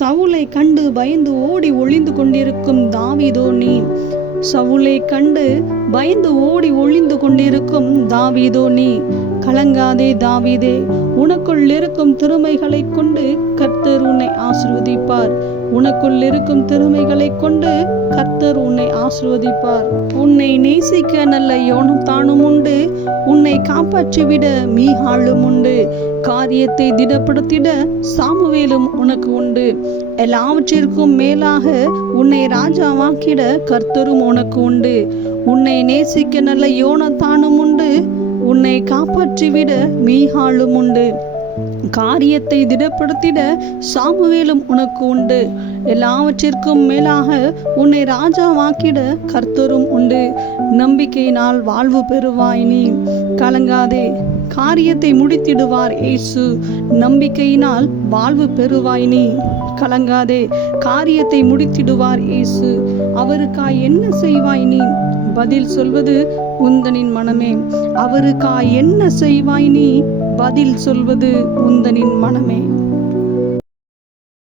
சவுலை கண்டு பயந்து ஓடி ஒளிந்து கொண்டிருக்கும் தாவீதோ நீ. சவுலை கண்டு பயந்து ஓடி ஒளிந்து கொண்டிருக்கும் தாவீதோ நீ. கலங்காதே தாவீதே, உனக்குள் இருக்கும் திறமைகளை கொண்டு கர்த்தர் உன்னை ஆசீர்வதிப்பார். உனக்குள் இருக்கும் திறமைகளை கொண்டு கர்த்தர் உன்னை ஆசீர்வதிப்பார். உன்னை நேசிக்க நல்ல யோனத்தானும் உண்டு, உன்னை காப்பாற்றிவிட மீகாளும் உண்டு. காரியத்தை திடப்படுத்திட சாமுவேலும் உனக்கு உண்டு. எல்லாவற்றிற்கும் மேலாக உன்னை ராஜாவாக்கிட கர்த்தரும் உனக்கு உண்டு. உன்னை நேசிக்க நல்ல யோனத்தானும் உண்டு, உன்னை காப்பாற்றிவிட மீகாளும் உண்டு. காரியத்தை திடப்படுத்திட சாமுவேலும் உனக்கு உண்டு. எல்லாவற்றிற்கும் மேலாக உன்னை ராஜாவாக்கிட கர்த்தரும் உண்டு. நம்பிக்கையினால் வாழ்வு பெறுவாய் நீ. கலங்காதே, காரியத்தை முடித்திடுவார் இயேசு. நம்பிக்கையினால் வாழ்வு பெறுவாய் நீ. கலங்காதே, காரியத்தை முடித்திடுவார் இயேசு. அவருக்காய் என்ன செய்வாய் நீ? பதில் சொல்வது உந்தனின் மனமே. அவருக்காய் என்ன செய்வாய் நீ? பதில் சொல்வது உந்தனின் மனமே.